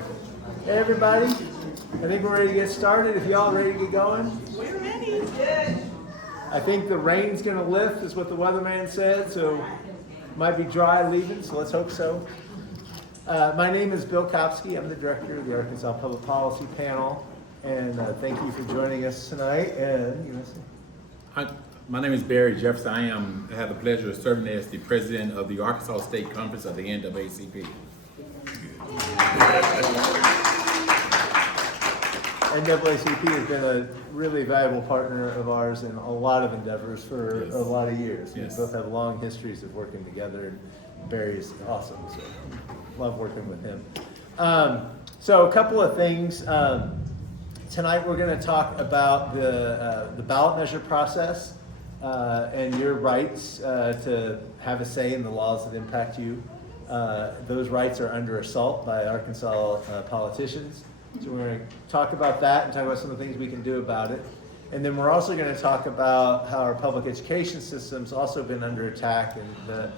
Good. Hey everybody, I think we're ready to get started. If y'all ready to get going? We're ready. I think the rain's gonna lift is what the weatherman said, so it might be dry leaving, so let's hope so. My name is Bill Kopsky. I'm the director of the Arkansas Public Policy Panel, and thank you for joining us tonight. And you know, My name is Barry Jefferson. I have the pleasure of serving as the president of the Arkansas State Conference of the NAACP. NAACP has been a really valuable partner of ours in a lot of endeavors for Yes. a lot of years. Yes. We both have long histories of working together, and Barry is awesome, so love working with him. So a couple of things. Tonight we're going to talk about the ballot measure process and your rights to have a say in the laws that impact you. Those rights are under assault by Arkansas politicians. So we're going to talk about that and talk about some of the things we can do about it. And then we're also going to talk about how our public education system's also been under attack, and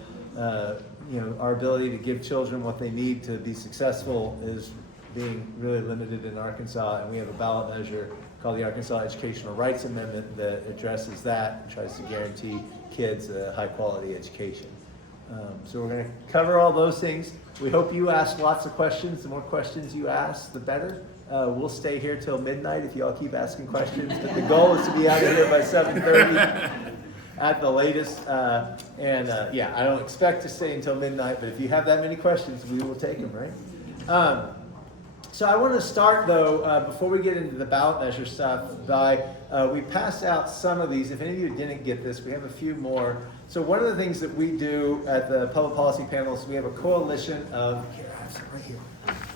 our ability to give children what they need to be successful is being really limited in Arkansas. And we have a ballot measure called the Arkansas Educational Rights Amendment that addresses that and tries to guarantee kids a high quality education. So we're going to cover all those things. We hope you ask lots of questions. The more questions you ask, the better. We'll stay here till midnight if you all keep asking questions. But the goal is to be out of here by 7:30 at the latest. I don't expect to stay until midnight, but if you have that many questions, we will take them, right? So I want to start, though, before we get into the ballot measure stuff, by we passed out some of these. If any of you didn't get this, we have a few more. So one of the things that we do at the public policy panel is we have a coalition of,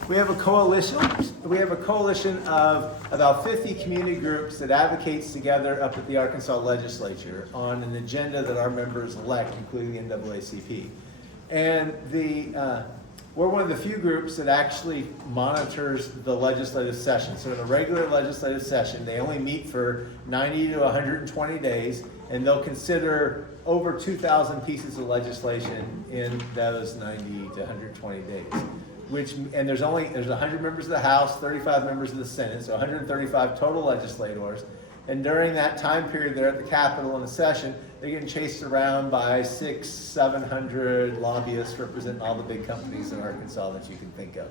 We have a coalition of about 50 community groups that advocates together up at the Arkansas legislature on an agenda that our members elect, including the NAACP. And we're one of the few groups that actually monitors the legislative session. So in a regular legislative session, they only meet for 90 to 120 days, and they'll consider over 2,000 pieces of legislation in those 90 to 120 days. And there's 100 members of the House, 35 members of the Senate, so 135 total legislators. And during that time period, they're at the Capitol in the session. They're getting chased around by 600-700 lobbyists representing all the big companies in Arkansas that you can think of.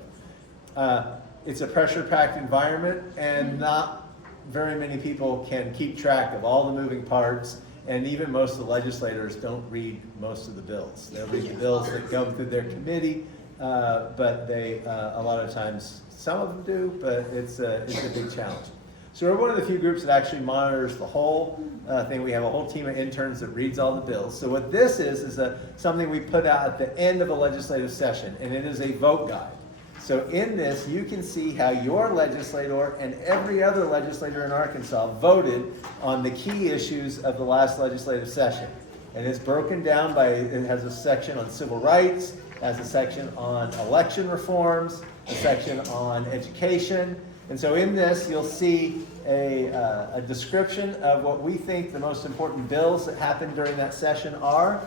It's a pressure-packed environment, and not very many people can keep track of all the moving parts. And even most of the legislators don't read most of the bills. They'll read the bills that go through their committee, but they a lot of times, some of them do, but it's a big challenge. So we're one of the few groups that actually monitors the whole thing. We have a whole team of interns that reads all the bills. So what this is something we put out at the end of a legislative session, and it is a vote guide. So in this, you can see how your legislator and every other legislator in Arkansas voted on the key issues of the last legislative session. And it's broken down by, it has a section on civil rights, has a section on election reforms, a section on education. And so in this, you'll see a description of what we think the most important bills that happened during that session are.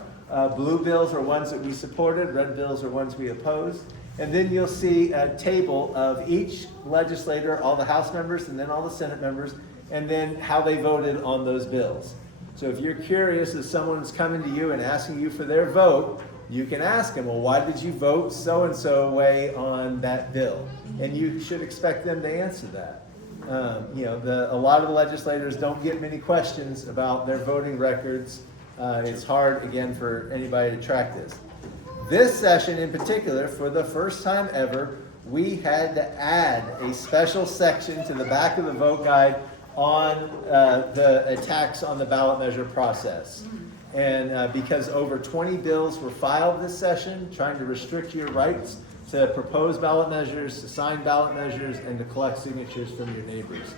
Blue bills are ones that we supported, red bills are ones we opposed. And then you'll see a table of each legislator, all the House members, and then all the Senate members, and then how they voted on those bills. So if you're curious, if someone's coming to you and asking you for their vote, you can ask them, well, why did you vote so-and-so way on that bill? And you should expect them to answer that. A lot of the legislators don't get many questions about their voting records. It's hard, again, for anybody to track this. This session in particular, for the first time ever, we had to add a special section to the back of the vote guide on the attacks on the ballot measure process. And because over 20 bills were filed this session trying to restrict your rights to propose ballot measures, to sign ballot measures, and to collect signatures from your neighbors.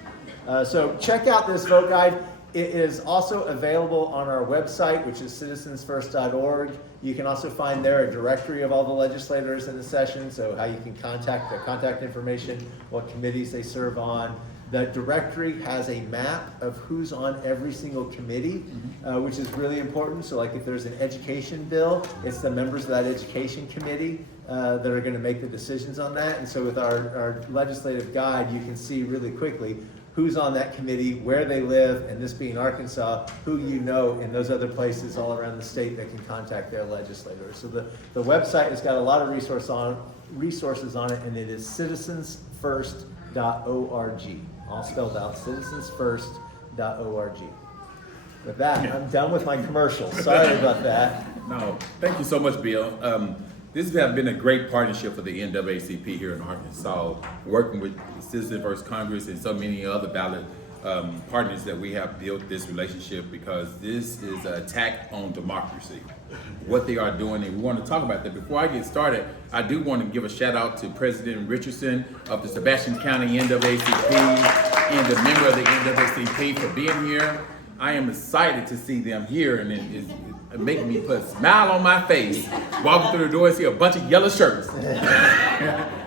So check out this vote guide. It is also available on our website, which is citizensfirst.org. You can also find there a directory of all the legislators in the session, so how you can contact their contact information, what committees they serve on. The directory has a map of who's on every single committee, which is really important. So like if there's an education bill, it's the members of that education committee that are going to make the decisions on that. And so with our legislative guide, you can see really quickly who's on that committee, where they live, and this being Arkansas, who you know in those other places all around the state that can contact their legislators. So the website has got a lot of resources on it, and it is citizensfirst.org. All spelled out, citizensfirst.org. With that, I'm done with my commercial. Sorry about that. No, thank you so much, Bill. This has been a great partnership for the NAACP here in Arkansas, working with Citizen First Congress and so many other ballot partners that we have built this relationship, because this is an attack on democracy, what they are doing, and we want to talk about that. Before I get started, I do want to give a shout out to President Richardson of the Sebastian County NAACP and the member of the NAACP for being here. I am excited to see them here, and it making me put a smile on my face, walking through the door and see a bunch of yellow shirts.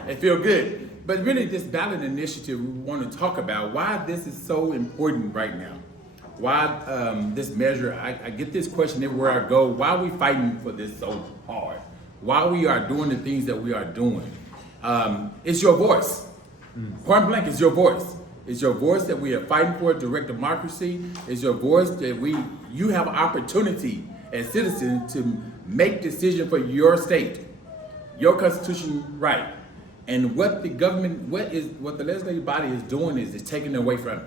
It feels good. But really, this ballot initiative, we want to talk about why this is so important right now. Why this measure, I get this question everywhere I go, why are we fighting for this so hard? Why we are doing the things that we are doing? It's your voice. Point blank, it's your voice. It's your voice that we are fighting for, direct democracy. It's your voice that you have an opportunity as citizens to make decisions for your state, your constitutional right. And what the government, what the legislative body is doing is taking it away from you.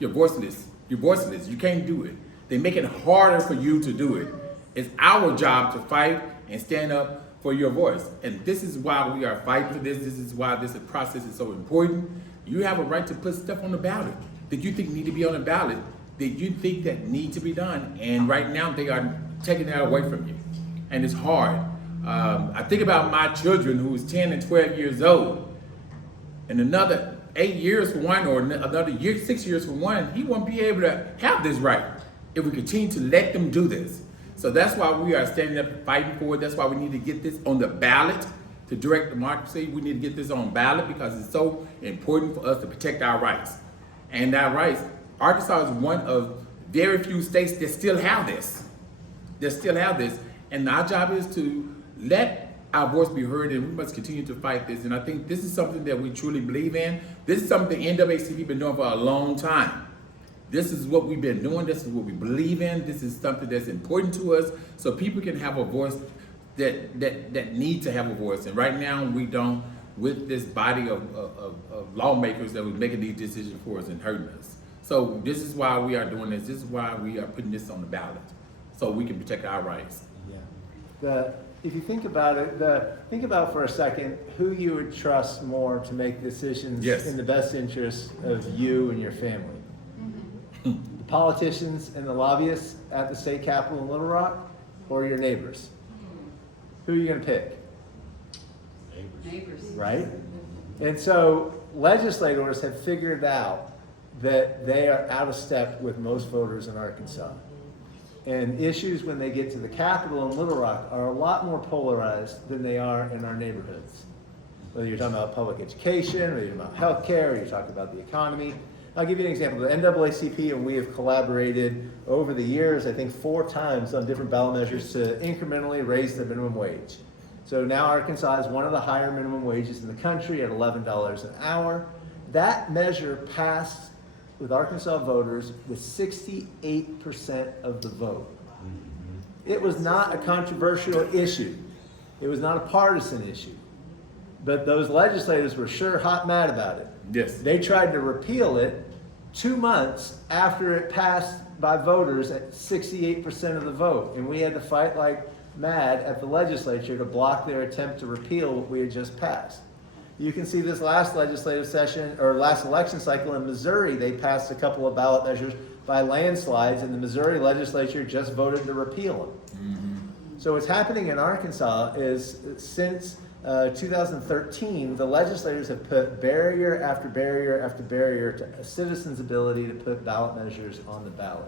You're voiceless. You're voiceless. You can't do it. They make it harder for you to do it. It's our job to fight and stand up for your voice. And this is why we are fighting for this. This is why this process is so important. You have a right to put stuff on the ballot that you think need to be on the ballot, that you think that need to be done. And right now they are taking that away from you. And it's hard. I think about my children who is 10 and 12 years old, and another 8 years for one, or another 6 years for one, he won't be able to have this right if we continue to let them do this. So that's why we are standing up and fighting for it. That's why we need to get this on the ballot to direct democracy. We need to get this on ballot because it's so important for us to protect our rights. And our rights, Arkansas is one of very few states that still have this. And our job is to let our voice be heard, and we must continue to fight this. And I think this is something that we truly believe in. This is something the NAACP been doing for a long time. This is what we've been doing. This is what we believe in. This is something that's important to us, so people can have a voice that need to have a voice. And right now we don't, with this body of lawmakers that was making these decisions for us and hurting us. So this is why we are doing this. This is why we are putting this on the ballot, so we can protect our rights. Yeah. If you think about it, think about for a second who you would trust more to make decisions in the best interest of you and your family. The politicians and the lobbyists at the state capitol in Little Rock, or your neighbors? Who are you going to pick? Neighbors. Right? And so legislators have figured out that they are out of step with most voters in Arkansas. And issues when they get to the Capitol in Little Rock are a lot more polarized than they are in our neighborhoods. Whether you're talking about public education, whether you're talking about healthcare, or you're talking about the economy. I'll give you an example. The NAACP and we have collaborated over the years, I think 4 times on different ballot measures to incrementally raise the minimum wage. So now Arkansas is one of the higher minimum wages in the country at $11 an hour. That measure passed with Arkansas voters with 68% of the vote. It was not a controversial issue. It was not a partisan issue. But those legislators were sure hot mad about it. Yes. They tried to repeal it 2 months after it passed by voters at 68% of the vote. And we had to fight like mad at the legislature to block their attempt to repeal what we had just passed. You can see this last legislative session, or last election cycle in Missouri, they passed a couple of ballot measures by landslides, and the Missouri legislature just voted to repeal them. So what's happening in Arkansas is since 2013, the legislators have put barrier after barrier after barrier to a citizen's ability to put ballot measures on the ballot.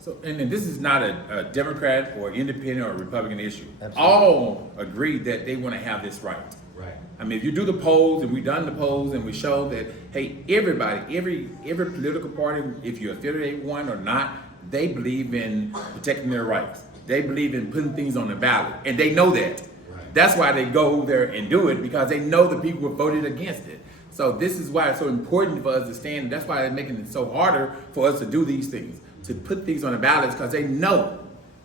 So, and this is not a Democrat or independent or Republican issue. Absolutely. All agree that they want to have this right. Right. I mean, if you do the polls, and we've done the polls, and we show that, hey, everybody, every political party, if you affiliate one or not, they believe in protecting their rights. They believe in putting things on the ballot, and they know that. Right. That's why they go there and do it, because they know the people who voted against it. So this is why it's so important for us to stand. That's why they're making it so harder for us to do these things, to put things on the ballots, because they know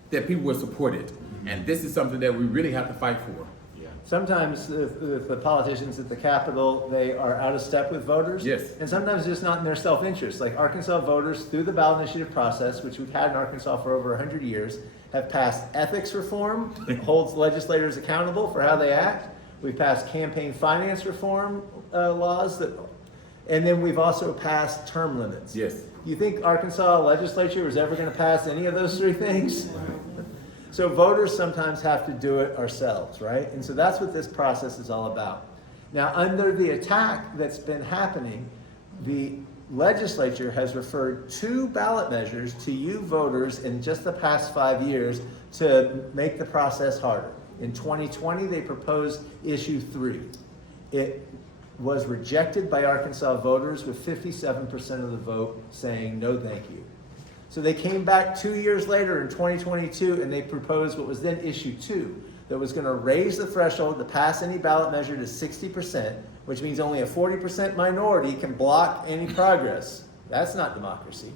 that people will support it. And this is something that we really have to fight for. Sometimes the politicians at the Capitol, they are out of step with voters. Yes. And sometimes it's just not in their self-interest. Like Arkansas voters, through the ballot initiative process, which we've had in Arkansas for over 100 years, have passed ethics reform, holds legislators accountable for how they act. We've passed campaign finance reform laws, and then we've also passed term limits. Yes. You think Arkansas legislature was ever going to pass any of those three things? So voters sometimes have to do it ourselves, right? And so that's what this process is all about. Now, under the attack that's been happening, the legislature has referred 2 ballot measures to you voters in just the past 5 years to make the process harder. In 2020, they proposed issue 3. It was rejected by Arkansas voters with 57% of the vote saying no thank you. So they came back 2 years later in 2022 and they proposed what was then issue 2, that was going to raise the threshold to pass any ballot measure to 60%, which means only a 40% minority can block any progress. That's not democracy.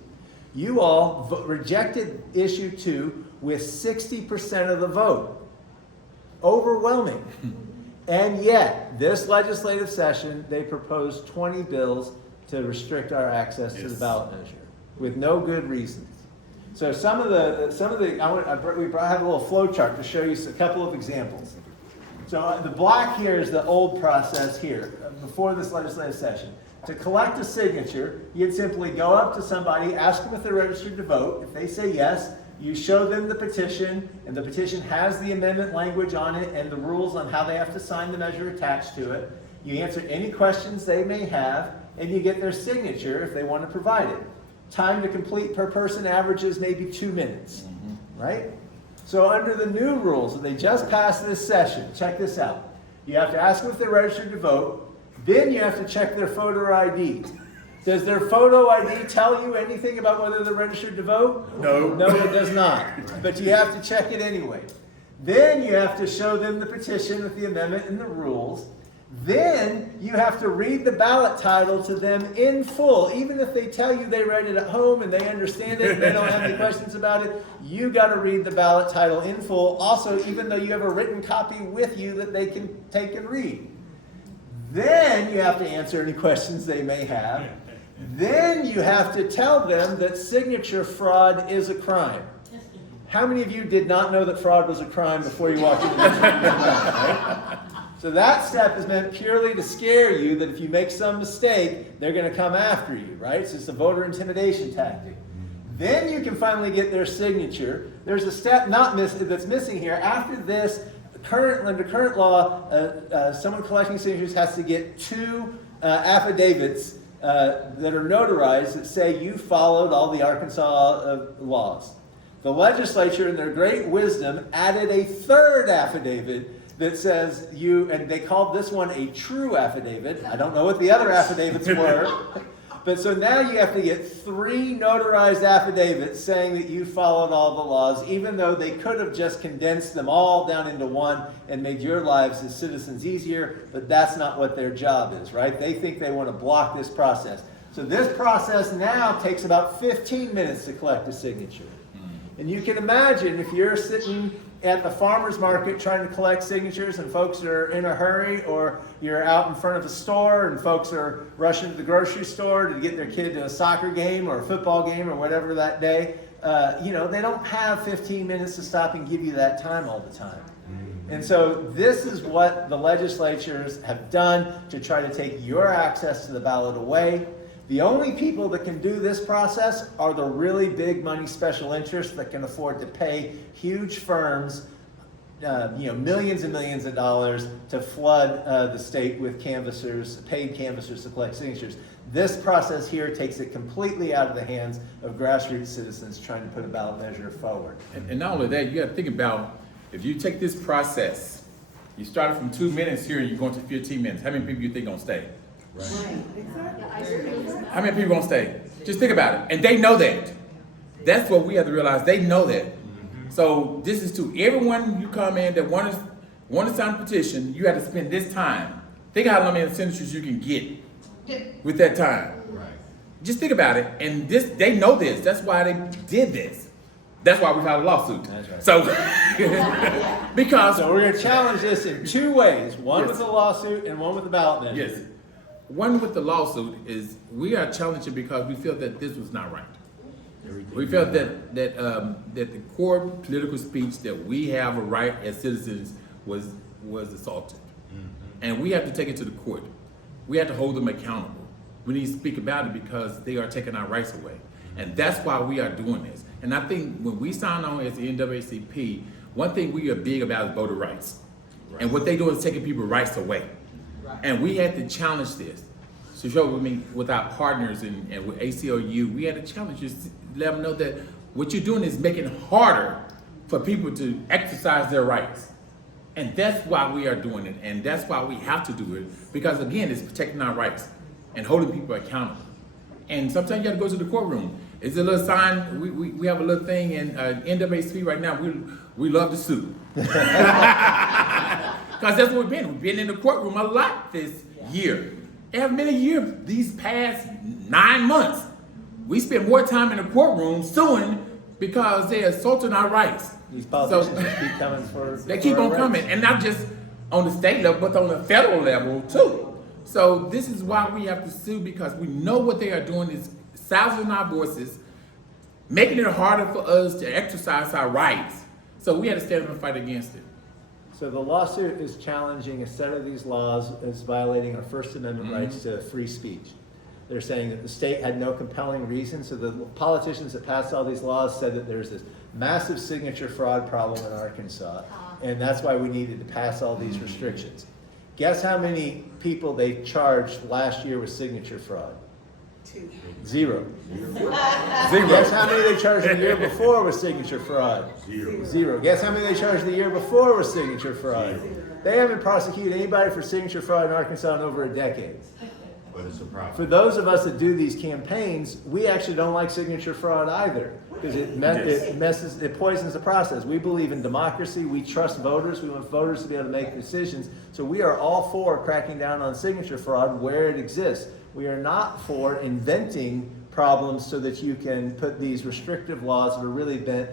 You all rejected issue 2 with 60% of the vote. Overwhelming. And yet, this legislative session, they proposed 20 bills to restrict our access to the ballot measure, with no good reasons. So we have a little flow chart to show you a couple of examples. So the black here is the old process here, before this legislative session. To collect a signature, you'd simply go up to somebody, ask them if they're registered to vote. If they say yes, you show them the petition, and the petition has the amendment language on it and the rules on how they have to sign the measure attached to it. You answer any questions they may have, and you get their signature if they want to provide it. Time to complete per person averages maybe 2 minutes, right? So under the new rules that they just passed this session, check this out. You have to ask them if they're registered to vote, then you have to check their photo ID. Does their photo ID tell you anything about whether they're registered to vote? No. No, it does not. But you have to check it anyway. Then you have to show them the petition with the amendment and the rules. Then you have to read the ballot title to them in full. Even if they tell you they read it at home and they understand it and they don't have any questions about it, you got to read the ballot title in full. Also, even though you have a written copy with you that they can take and read. Then you have to answer any questions they may have. Then you have to tell them that signature fraud is a crime. How many of you did not know that fraud was a crime before you walked into this room? Right? So that step is meant purely to scare you that if you make some mistake, they're going to come after you, right? So it's a voter intimidation tactic. Then you can finally get their signature. There's a step that's missing here. After this, under current law, someone collecting signatures has to get 2 affidavits that are notarized that say you followed all the Arkansas laws. The legislature, in their great wisdom, added a 3rd affidavit that says and they called this one a true affidavit. I don't know what the other affidavits were. But so now you have to get 3 notarized affidavits saying that you followed all the laws, even though they could have just condensed them all down into one and made your lives as citizens easier, but that's not what their job is, right? They think they want to block this process. So this process now takes about 15 minutes to collect a signature. And you can imagine if you're sitting at the farmer's market trying to collect signatures and folks are in a hurry, or you're out in front of a store and folks are rushing to the grocery store to get their kid to a soccer game or a football game or whatever that day, they don't have 15 minutes to stop and give you that time all the time. And so this is what the legislatures have done to try to take your access to the ballot away. The only people that can do this process are the really big money special interests that can afford to pay huge firms, millions and millions of dollars to flood the state with paid canvassers to collect signatures. This process here takes it completely out of the hands of grassroots citizens trying to put a ballot measure forward. And not only that, you got to think about, if you take this process, you started from 2 minutes here and you're going to 15 minutes. How many people you think gonna stay? Right. How many people gonna stay? Just think about it. And they know that. That's what we have to realize. They know that. So this is to everyone you come in that wants want to sign a petition, you had to spend this time. Think how many signatures you can get with that time. Right. Just think about it, and they know this. That's why they did this. That's why we filed a lawsuit. That's right. So, because So we're going to challenge this in two ways, one Yes. with a lawsuit and one with a ballot measure. yes, one with the lawsuit is we are challenging because we feel that this was not right. We felt that the core political speech that we have a right as citizens was assaulted, and we have to take it to the court. We have to hold them accountable. We need to speak about it because they are taking our rights away, and that's why we are doing this. And I think when we sign on as the NAACP, one thing we are big about is voter rights, and what they do is taking people's rights away, and we had to challenge this. So show with our partners and with ACLU, we had to challenge this, let them know that what you're doing is making it harder for people to exercise their rights. And that's why we are doing it, and that's why we have to do it, because again, it's protecting our rights and holding people accountable. And sometimes you have to go to the courtroom. It's a little sign, we have a little thing in NAACP right now, we love to sue. Because that's what we've been. We've been in the courtroom a lot this year. Every minute year, these past 9 months, we spent more time in the courtroom suing because they're assaulting our rights. These politicians just keep coming for. They keep on coming, and not just on the state level, but on the federal level too. So this is why we have to sue, because we know what they are doing is silencing our voices, making it harder for us to exercise our rights. So we had to stand up and fight against it. So the lawsuit is challenging a set of these laws as violating our First Amendment rights to free speech. They're saying that the state had no compelling reason, so the politicians that passed all these laws said that there's this massive signature fraud problem in Arkansas, and that's why we needed to pass all these restrictions. Guess how many people they charged last year with signature fraud? 2. Zero. Zero. Guess how many they charged the year before with signature fraud? Zero. Guess how many they charged the year before with signature fraud? They haven't prosecuted anybody for signature fraud in Arkansas in over a decade. But it's a problem. For those of us that do these campaigns, we actually don't like signature fraud either, because it poisons the process. We believe in democracy. We trust voters. We want voters to be able to make decisions. So we are all for cracking down on signature fraud where it exists. We are not for inventing problems so that you can put these restrictive laws that are really meant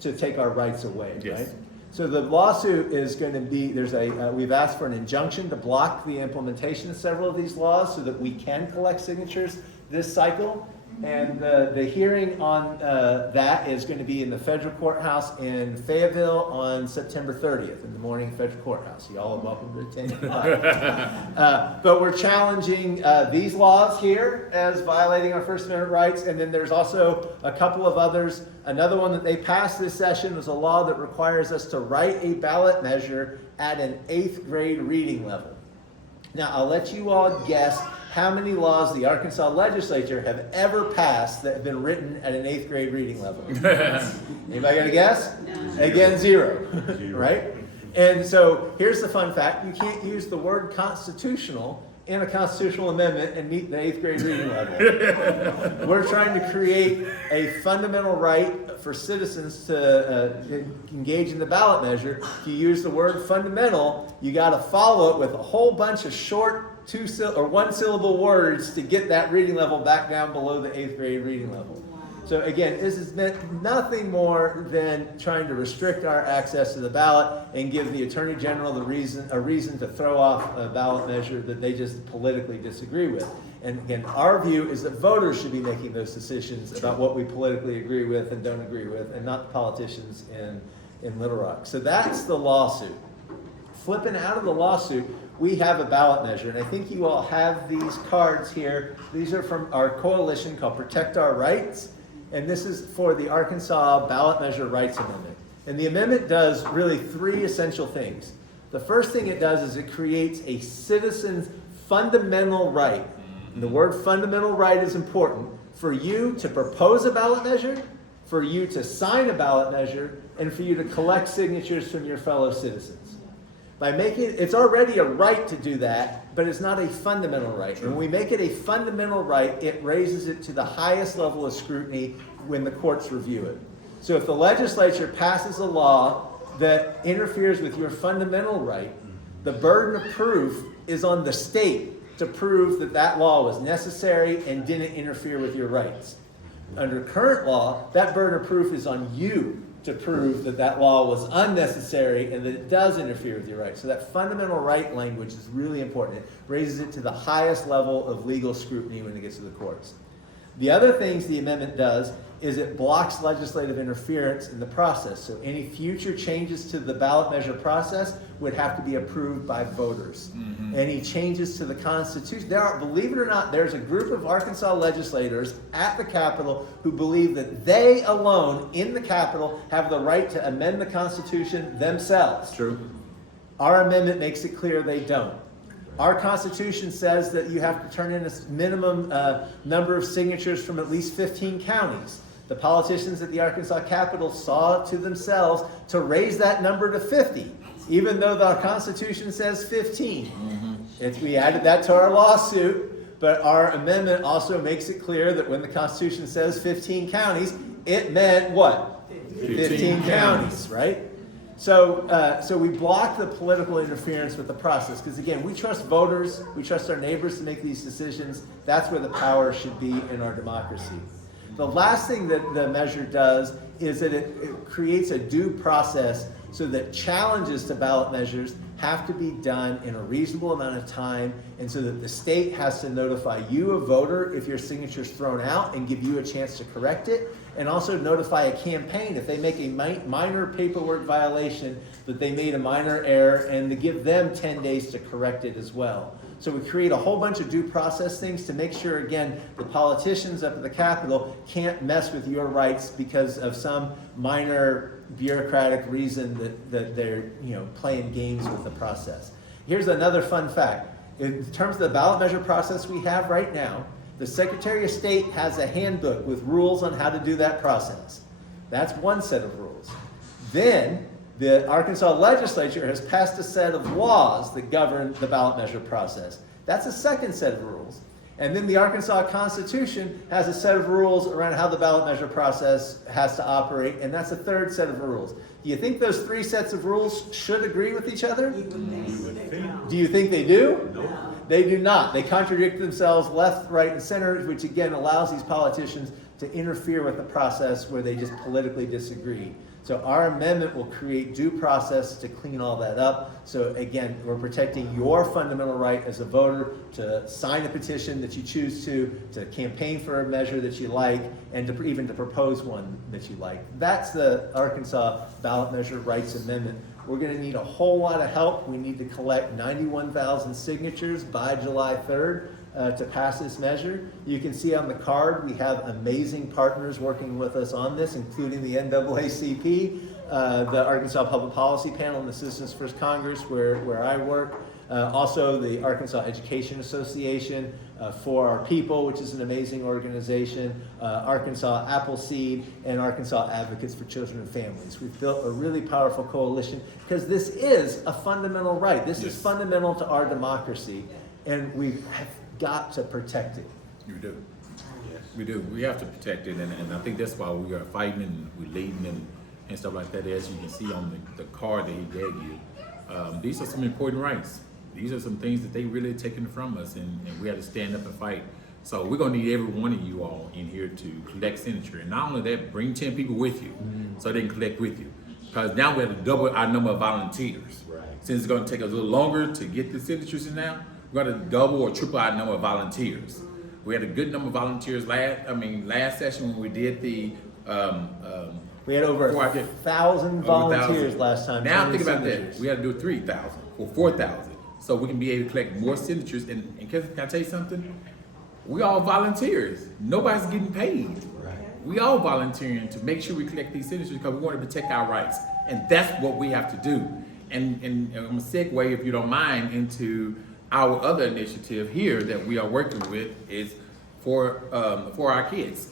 to take our rights away, Yes. right? So the lawsuit is going to be, we've asked for an injunction to block the implementation of several of these laws so that we can collect signatures this cycle. And the hearing on that is going to be in the federal courthouse in Fayetteville on September 30th, in the morning, federal courthouse. Y'all are welcome to attend. But we're challenging these laws here as violating our First Amendment rights. And then there's also a couple of others. Another one that they passed this session was a law that requires us to write a ballot measure at an 8th grade reading level. Now, I'll let you all guess how many laws the Arkansas legislature have ever passed that have been written at an 8th grade reading level. Anybody got a guess? No. Again, zero. Right? And so here's the fun fact. You can't use the word constitutional in a constitutional amendment and meet the 8th grade reading level. We're trying to create a fundamental right for citizens to engage in the ballot measure. If you use the word fundamental, you got to follow it with a whole bunch of short one-syllable words to get that reading level back down below the 8th grade reading level. So again, this has meant nothing more than trying to restrict our access to the ballot and give the Attorney General a reason to throw off a ballot measure that they just politically disagree with. And again, our view is that voters should be making those decisions about what we politically agree with and don't agree with, and not the politicians in Little Rock. So that's the lawsuit. Flipping out of the lawsuit, we have a ballot measure, and I think you all have these cards here. These are from our coalition called Protect Our Rights, and this is for the Arkansas Ballot Measure Rights Amendment. And the amendment does really 3 essential things. The first thing it does is it creates a citizen's fundamental right. And the word fundamental right is important for you to propose a ballot measure, for you to sign a ballot measure, and for you to collect signatures from your fellow citizens. By making it's already a right to do that, but it's not a fundamental right. When we make it a fundamental right, it raises it to the highest level of scrutiny when the courts review it. So if the legislature passes a law that interferes with your fundamental right, the burden of proof is on the state to prove that that law was necessary and didn't interfere with your rights. Under current law, that burden of proof is on you to prove that that law was unnecessary and that it does interfere with your rights. So that fundamental right language is really important. It raises it to the highest level of legal scrutiny when it gets to the courts. The other things the amendment does is it blocks legislative interference in the process. So any future changes to the ballot measure process would have to be approved by voters. Any changes to the Constitution, believe it or not, there's a group of Arkansas legislators at the Capitol who believe that they alone in the Capitol have the right to amend the Constitution themselves. True. Our amendment makes it clear they don't. Our Constitution says that you have to turn in a minimum number of signatures from at least 15 counties. The politicians at the Arkansas Capitol saw to themselves to raise that number to 50, even though the Constitution says 15. We added that to our lawsuit, but our amendment also makes it clear that when the Constitution says 15 counties, it meant what? 15 counties, right? So we block the political interference with the process because, again, we trust voters, we trust our neighbors to make these decisions. That's where the power should be in our democracy. The last thing that the measure does is that it creates a due process so that challenges to ballot measures have to be done in a reasonable amount of time, and so that the state has to notify you, a voter, if your signature is thrown out and give you a chance to correct it, and also notify a campaign if they make a minor paperwork violation that they made a minor error, and to give them 10 days to correct it as well. So we create a whole bunch of due process things to make sure, again, the politicians up at the Capitol can't mess with your rights because of some minor bureaucratic reason that they're playing games with the process. Here's another fun fact. In terms of the ballot measure process we have right now, the Secretary of State has a handbook with rules on how to do that process. That's one set of rules. Then the Arkansas legislature has passed a set of laws that govern the ballot measure process. That's a second set of rules. And then the Arkansas Constitution has a set of rules around how the ballot measure process has to operate, and that's a third set of rules. Do you think those three sets of rules should agree with each other? Do you think they do? No. They do not. They contradict themselves left, right, and center, which again allows these politicians to interfere with the process where they just politically disagree. So our amendment will create due process to clean all that up. So again, we're protecting your fundamental right as a voter to sign a petition that you choose to campaign for a measure that you like, and even to propose one that you like. That's the Arkansas Ballot Measure Rights Amendment. We're going to need a whole lot of help. We need to collect 91,000 signatures by July 3rd. To pass this measure. You can see on the card we have amazing partners working with us on this, including the NAACP, the Arkansas Public Policy Panel, and the Citizens First Congress, where I work. Also the Arkansas Education Association, For Our People, which is an amazing organization, Arkansas Appleseed, and Arkansas Advocates for Children and Families. We've built a really powerful coalition because this is a fundamental right. This is fundamental to our democracy, and we have got to protect it. You do. Yes. We do. We have to protect it, and I think that's why we are fighting and we're leading and stuff like that. As you can see on the card that he gave you, these are some important rights. These are some things that they really taken from us, and we have to stand up and fight. So we're going to need every one of you all in here to collect signature, and not only that, bring 10 people with you so they can collect with you. Because now we have to double our number of volunteers. Right. Since it's going to take us a little longer to get the signatures in now, we're going to double or triple our number of volunteers. We had a good number of volunteers last session when we did the. We had over 1,000 volunteers last time. Now think about that. We had to do 3,000 or 4,000, so we can be able to collect more signatures. And can I tell you something? We all volunteers. Nobody's getting paid. Right. We all volunteering to make sure we collect these signatures because we want to protect our rights, and that's what we have to do. And I'm gonna segue, if you don't mind, into our other initiative here that we are working with is for our kids.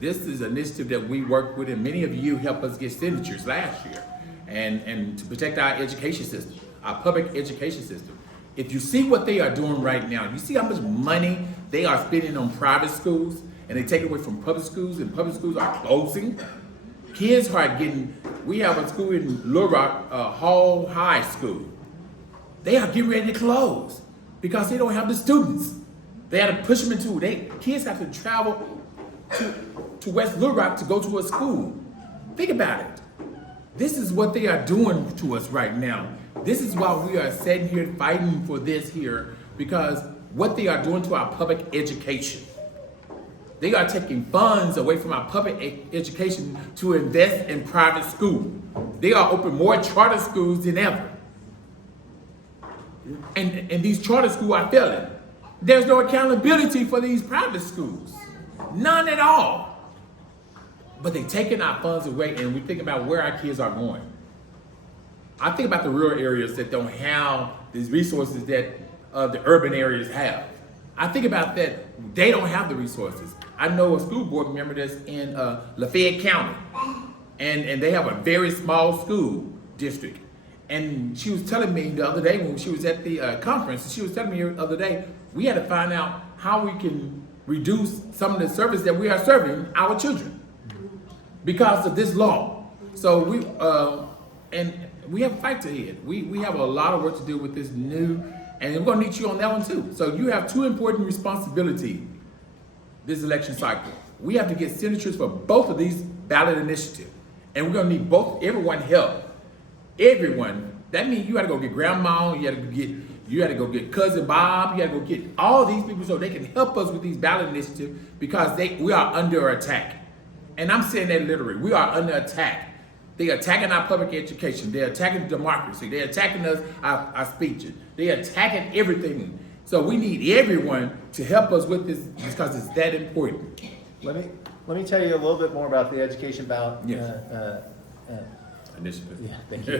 This is an initiative that we work with, and many of you helped us get signatures last year, and to protect our education system, our public education system. If you see what they are doing right now, you see how much money they are spending on private schools, and they take it away from public schools, and public schools are closing. Kids are getting, we have a school in Little Rock, Hall High School. They are getting ready to close because they don't have the students. They had to push them into, kids have to travel to West Little Rock to go to a school. Think about it. This is what they are doing to us right now. This is why we are sitting here fighting for this here, because what they are doing to our public education. They are taking funds away from our public education to invest in private school. They are opening more charter schools than ever. And these charter schools are failing. There's no accountability for these private schools. None at all. But they're taking our funds away, and we think about where our kids are going. I think about the rural areas that don't have these resources that the urban areas have. I think about that, they don't have the resources. I know a school board member that's in Lafayette County, and they have a very small school district. And she was telling me the other day when she was at the conference, she was telling me the other day, we had to find out how we can reduce some of the service that we are serving our children because of this law. So we have a fight to head. We have a lot of work to do with this new, and we're gonna need you on that one too. So you have two important responsibilities this election cycle. We have to get signatures for both of these ballot initiatives, and we're gonna need everyone help. Everyone. That means you gotta go get grandma, you gotta go get cousin Bob, you gotta go get all these people so they can help us with these ballot initiatives because we are under attack. And I'm saying that literally, we are under attack. They're attacking our public education, they're attacking democracy, they're attacking us, our speeches, they're attacking everything. So we need everyone to help us with this because it's that important. Let me tell you a little bit more about the education ballot. Yes. Initiative. Yeah, thank you.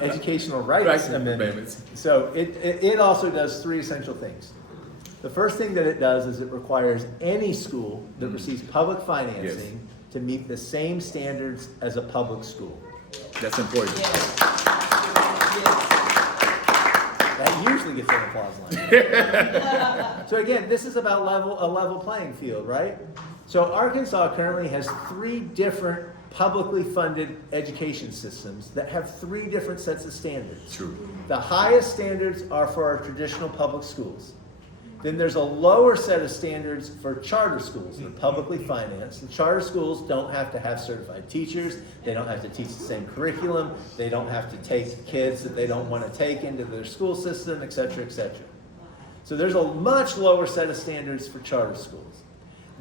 Educational rights amendment. amendments. So it also does three essential things. The first thing that it does is it requires any school that receives public financing to meet the same standards as a public school. That's important. That usually gets an applause line. So again, this is about a level playing field, right? So Arkansas currently has 3 different publicly funded education systems that have 3 different sets of standards. True. The highest standards are for our traditional public schools. Then there's a lower set of standards for charter schools that are publicly financed. The charter schools don't have to have certified teachers. They don't have to teach the same curriculum. They don't have to take kids that they don't want to take into their school system, et cetera, et cetera. So there's a much lower set of standards for charter schools.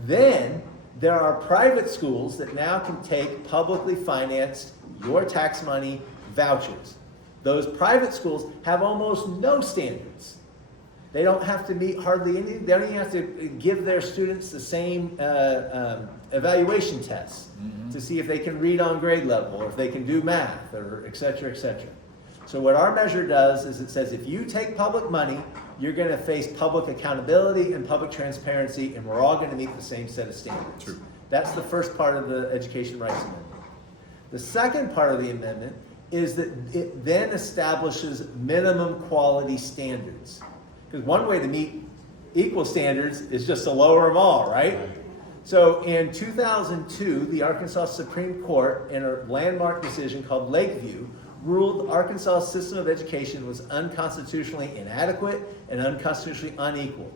Then there are private schools that now can take publicly financed, your tax money vouchers. Those private schools have almost no standards. They don't have to meet hardly any, they don't even have to give their students the same evaluation tests to see if they can read on grade level or if they can do math or et cetera, et cetera. So what our measure does is it says if you take public money, you're going to face public accountability and public transparency, and we're all going to meet the same set of standards. True. That's the first part of the Education Rights Amendment. The second part of the amendment is that it then establishes minimum quality standards. Because one way to meet equal standards is just to lower them all, right? So in 2002, the Arkansas Supreme Court, in a landmark decision called Lakeview, ruled Arkansas' system of education was unconstitutionally inadequate and unconstitutionally unequal.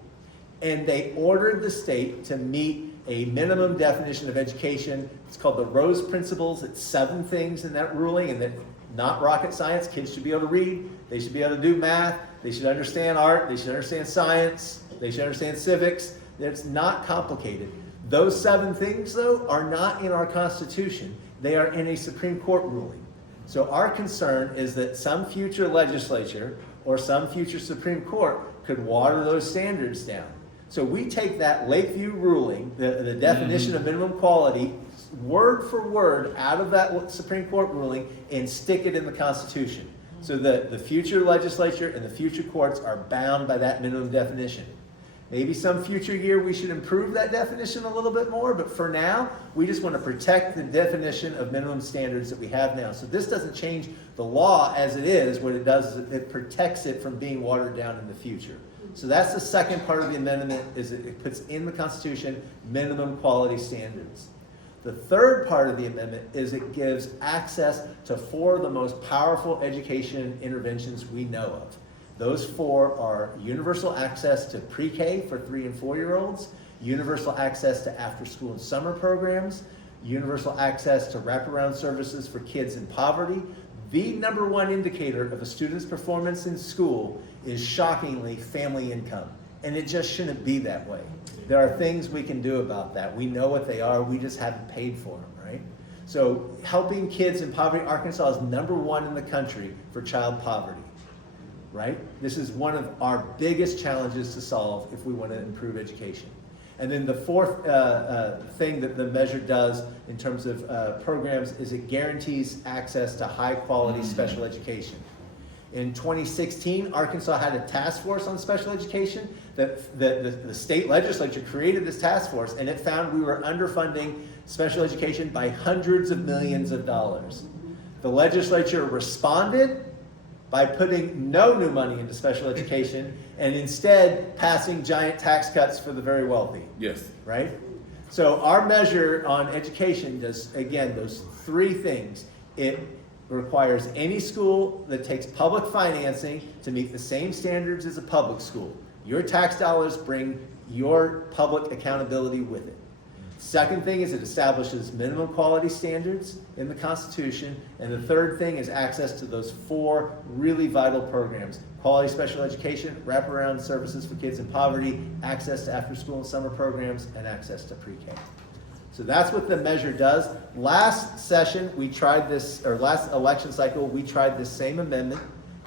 And they ordered the state to meet a minimum definition of education. It's called the Rose Principles. It's 7 things in that ruling, and that not rocket science. Kids should be able to read. They should be able to do math. They should understand art. They should understand science. They should understand civics. It's not complicated. Those 7 things, though, are not in our Constitution. They are in a Supreme Court ruling. So our concern is that some future legislature or some future Supreme Court could water those standards down. So we take that Lakeview ruling, the definition of minimum quality, word for word out of that Supreme Court ruling and stick it in the Constitution. So that the future legislature and the future courts are bound by that minimum definition. Maybe some future year we should improve that definition a little bit more, but for now, we just want to protect the definition of minimum standards that we have now. So this doesn't change the law as it is. What it does is it protects it from being watered down in the future. So that's the second part of the amendment, is it puts in the Constitution minimum quality standards. The third part of the amendment is it gives access to 4 of the most powerful education interventions we know of. Those 4 are universal access to pre-K for 3 and 4-year-olds, universal access to after-school and summer programs, universal access to wraparound services for kids in poverty. The number 1 indicator of a student's performance in school is shockingly family income. And it just shouldn't be that way. There are things we can do about that. We know what they are, we just haven't paid for them, right? So helping kids in poverty, Arkansas is number 1 in the country for child poverty, right? This is one of our biggest challenges to solve if we want to improve education. And then the fourth thing that the measure does in terms of programs is it guarantees access to high quality special education. In 2016, Arkansas had a task force on special education. The state legislature created this task force, and it found we were underfunding special education by hundreds of millions of dollars. The legislature responded by putting no new money into special education and instead passing giant tax cuts for the very wealthy. Yes. Right? So our measure on education does, again, those 3 things. It requires any school that takes public financing to meet the same standards as a public school. Your tax dollars bring your public accountability with it. Second thing is it establishes minimum quality standards in the Constitution. And the third thing is access to those 4 really vital programs: quality special education, wraparound services for kids in poverty, access to after-school and summer programs, and access to pre-K. So that's what the measure does. Last session, we tried this, or last election cycle, we tried this same amendment.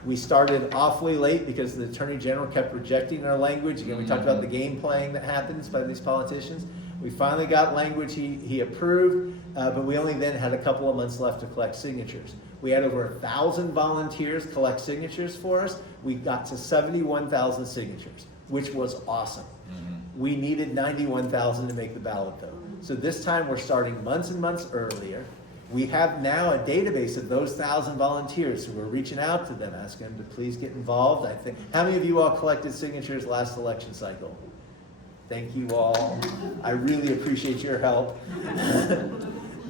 We started awfully late because the Attorney General kept rejecting our language. Again, we talked about the game playing that happens by these politicians. We finally got language he approved, but we only then had a couple of months left to collect signatures. We had over 1,000 volunteers collect signatures for us. We got to 71,000 signatures, which was awesome. We needed 91,000 to make the ballot though. So this time we're starting months and months earlier. We have now a database of those 1,000 volunteers who we're reaching out to them, asking them to please get involved. I think, how many of you all collected signatures last election cycle? Thank you all. I really appreciate your help.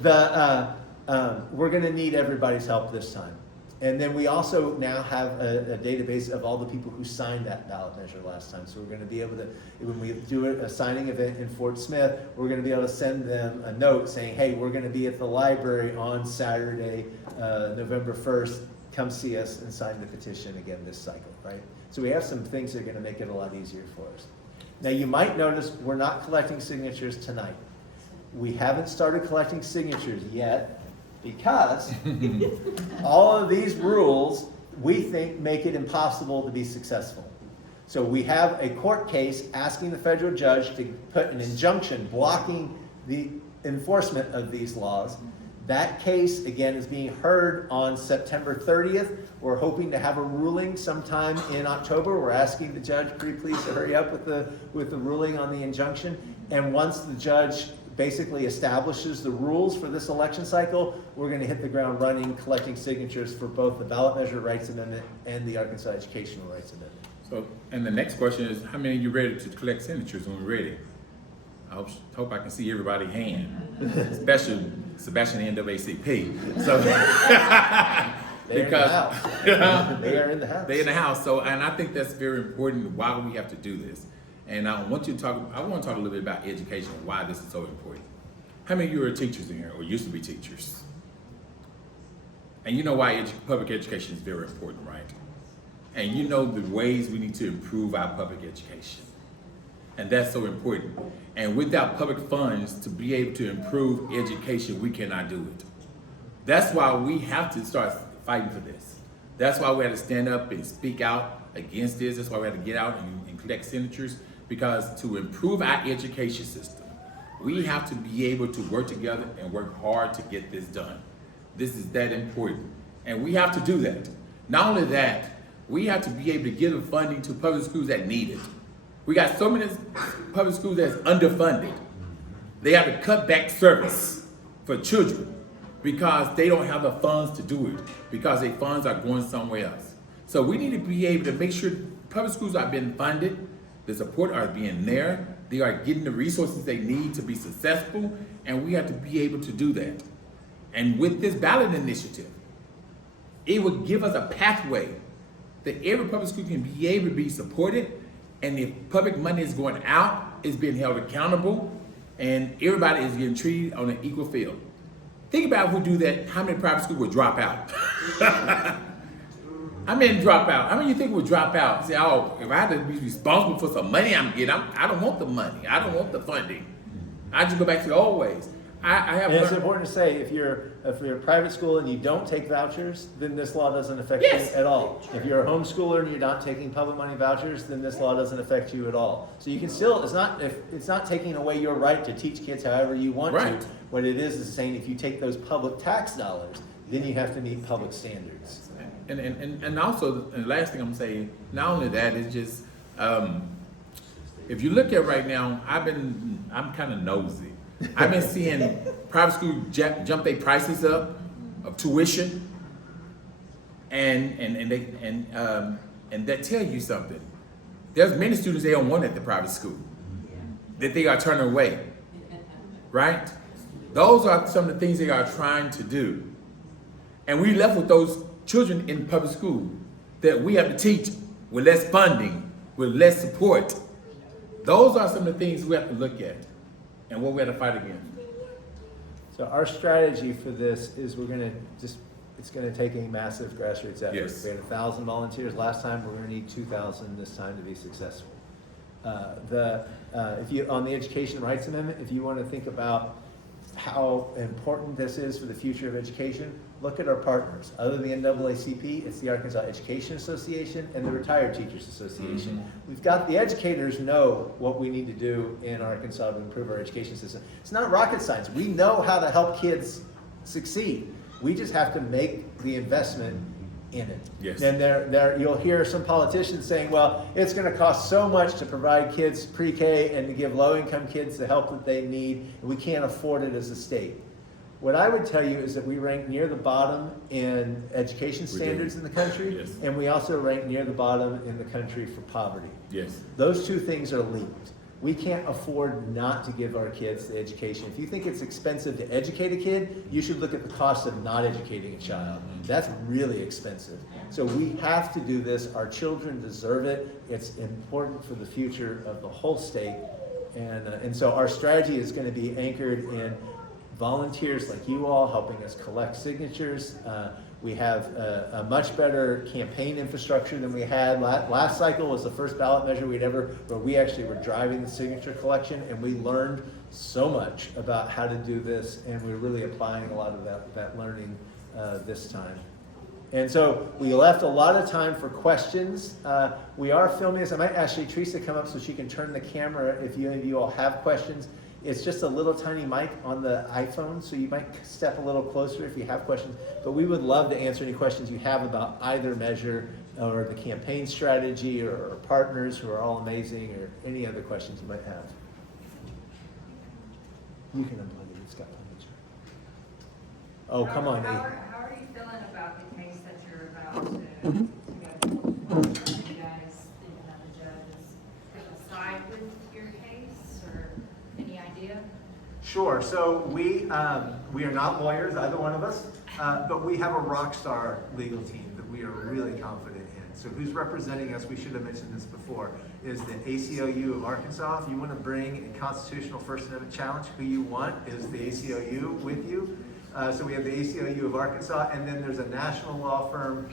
We're going to need everybody's help this time. And then we also now have a database of all the people who signed that ballot measure last time. So we're going to be able to, when we do a signing event in Fort Smith, we're going to be able to send them a note saying, hey, we're going to be at the library on Saturday, November 1st. Come see us and sign the petition again this cycle, right? So we have some things that are going to make it a lot easier for us. Now you might notice we're not collecting signatures tonight. We haven't started collecting signatures yet because all of these rules we think make it impossible to be successful. So we have a court case asking the federal judge to put an injunction blocking the enforcement of these laws. That case, again, is being heard on September 30th. We're hoping to have a ruling sometime in October. We're asking the judge pretty please to hurry up with the ruling on the injunction. And once the judge basically establishes the rules for this election cycle, we're going to hit the ground running, collecting signatures for both the ballot measure rights amendment and the Arkansas Educational Rights Amendment. So, and the next question is, how many of you ready to collect signatures when we're ready? I hope I can see everybody's hand, especially Sebastian NAACP. So, because they are in the house. They're in the house. So, and I think that's very important why we have to do this. And I want to talk a little bit about education, why this is so important. How many of you are teachers in here or used to be teachers? And you know why public education is very important, right? And you know the ways we need to improve our public education. And that's so important. And without public funds to be able to improve education, we cannot do it. That's why we have to start fighting for this. That's why we had to stand up and speak out against this. That's why we had to get out and collect signatures, because to improve our education system, we have to be able to work together and work hard to get this done. This is that important. And we have to do that. Not only that, we have to be able to give funding to public schools that need it. We got so many public schools that's underfunded. They have to cut back service for children because they don't have the funds to do it, because their funds are going somewhere else. So we need to be able to make sure public schools are being funded, the support are being there. They are getting the resources they need to be successful, and we have to be able to do that. And with this ballot initiative, it would give us a pathway that every public school can be able to be supported, and if public money is going out, it's being held accountable, and everybody is getting treated on an equal field. Think about if we do that, how many private schools would drop out? How many drop out? How many you think would drop out? Say, oh, if I had to be responsible for some money I'm getting, I don't want the money. I don't want the funding. I just go back to the old ways. I have. And it's important to say, if you're a private school and you don't take vouchers, then this law doesn't affect Yes. you at all. If you're a homeschooler and you're not taking public money vouchers, then this law doesn't affect you at all. So you can still, it's not taking away your right to teach kids however you want Right. to. What it is saying, if you take those public tax dollars, then you have to meet public standards. And also, the last thing I'm saying, not only that, it's just, if you look at right now, I'm kind of nosy. I've been seeing private school jump their prices up of tuition, and that tell you something. There's many students they don't want at the private school that they are turning away, right? Those are some of the things they are trying to do, and we left with those children in public school that we have to teach with less funding, with less support. Those are some of the things we have to look at and what we have to fight against. So our strategy for this is it's gonna take a massive grassroots effort. Yes. We had 1,000 volunteers last time, we're gonna need 2,000 this time to be successful. If you, on the Education Rights Amendment, if you wanna think about how important this is for the future of education, look at our partners. Other than the NAACP, it's the Arkansas Education Association and the Retired Teachers Association. Mm-hmm. We've got the educators know what we need to do in Arkansas to improve our education system. It's not rocket science. We know how to help kids succeed. We just have to make the investment in it. Yes. And you'll hear some politicians saying, well, it's going to cost so much to provide kids pre-K and to give low-income kids the help that they need, and we can't afford it as a state. What I would tell you is that we rank near the bottom in education standards in the country, Yes. and we also rank near the bottom in the country for poverty. Yes. Those two things are linked. We can't afford not to give our kids the education. If you think it's expensive to educate a kid, you should look at the cost of not educating a child. That's really expensive. So we have to do this. Our children deserve it. It's important for the future of the whole state. And so our strategy is going to be anchored in volunteers like you all helping us collect signatures. We have a much better campaign infrastructure than we had. Last cycle was the first ballot measure where we actually were driving the signature collection, and we learned so much about how to do this, and we're really applying a lot of that learning this time. And so we left a lot of time for questions. We are filming this. I might ask Teresa to come up so she can turn the camera if any of you all have questions. It's just a little tiny mic on the iPhone, so you might step a little closer if you have questions. But we would love to answer any questions you have about either measure or the campaign strategy or partners who are all amazing or any other questions you might have. You can unplug it. It's got plenty of. Oh, come on, Nate. How are you feeling about the case that you're about to go? What do you guys think about the judges? Side with your case, or any idea? Sure. So we are not lawyers, either one of us, but we have a rock star legal team that we are really confident in. So who's representing us, we should have mentioned this before, is the ACLU of Arkansas. If you want to bring a constitutional First Amendment challenge, who you want is the ACLU with you. So we have the ACLU of Arkansas, and then there's a national law firm